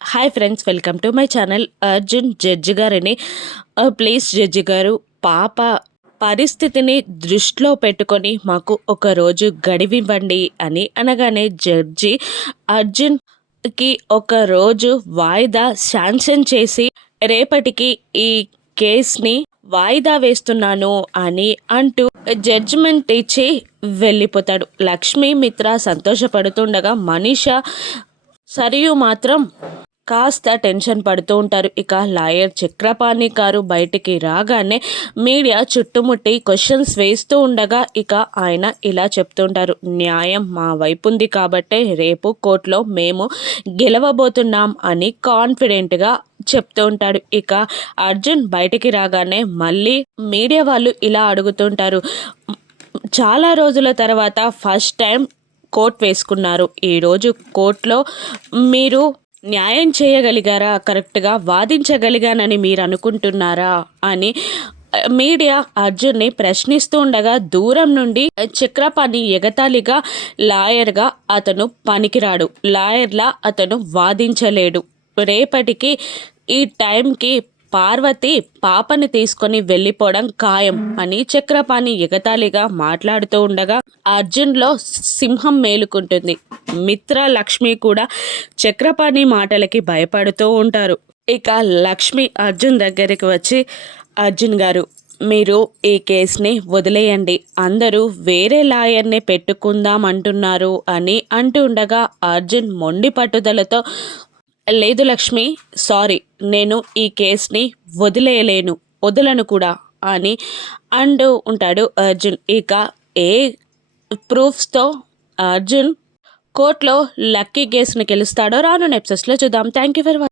Hi friends, welcome to my channel. Arjun judge గారిని please judge గారు, పాప పరిస్థితిని దృష్టిలో పెట్టుకొని మాకు ఒక రోజు గడివివ్వండి అని అనగానే జడ్జి అర్జున్కి ఒక రోజు వాయిదా శాంక్షన్ చేసి రేపటికి ఈ కేస్ని వాయిదా వేస్తున్నాను అని అంటూ జడ్జిమెంట్ ఇచ్చి వెళ్ళిపోతాడు. లక్ష్మీ మిత్ర సంతోషపడుతుండగా మనీషా సరియు మాత్రం కాస్త టెన్షన్ పడుతూ ఉంటారు. ఇక లాయర్ చక్రపాణి గారు బయటికి రాగానే మీడియా చుట్టుముట్టి క్వశ్చన్స్ వేస్తూ ఉండగా ఇక ఆయన ఇలా చెప్తుంటారు, న్యాయం మా వైపు ఉంది కాబట్టే రేపు కోర్టులో మేము గెలవబోతున్నాం అని కాన్ఫిడెంట్గా చెప్తూ ఉంటాడు. ఇక అర్జున్ బయటికి రాగానే మళ్ళీ మీడియా వాళ్ళు ఇలా అడుగుతుంటారు, చాలా రోజుల తర్వాత ఫస్ట్ టైం కోర్ట్ వేసుకున్నారు. ఈరోజు కోర్టులో మీరు న్యాయం చేయగలిగారా, కరెక్ట్గా వాదించగలిగానని మీరు అనుకుంటున్నారా అని మీడియా అర్జున్ని ప్రశ్నిస్తూ ఉండగా దూరం నుండి చక్రపాణి ఎగతాళిగా, లాయర్గా అతను పనికిరాడు, లాయర్లా అతను వాదించలేడు, రేపటికి ఈ టైంకి పార్వతి పాపని తీసుకొని వెళ్ళిపోవడం ఖాయం అని చక్రపాణి ఎగతాళిగా మాట్లాడుతూ ఉండగా అర్జున్లో సింహం మేలుకుంటుంది. మిత్ర లక్ష్మి కూడా చక్రపాణి మాటలకి భయపడుతూ ఉంటారు. ఇక లక్ష్మి అర్జున్ దగ్గరికి వచ్చి, అర్జున్ గారు మీరు ఈ కేసుని వదిలేయండి, అందరూ వేరే లాయర్ని పెట్టుకుందాం అంటున్నారు అని అంటూ ఉండగా అర్జున్ మొండి పట్టుదలతో, లేదు లక్ష్మి, సారీ, నేను ఈ కేసుని వదలను కూడా అని అంటూ ఉంటాడు అర్జున్. ఇక ఏ ప్రూఫ్స్తో అర్జున్ కోర్టులో లక్కీ కేసుని గెలుస్తాడో రానున్న ఎపిసోడ్స్లో చూద్దాం. Thank you for watching.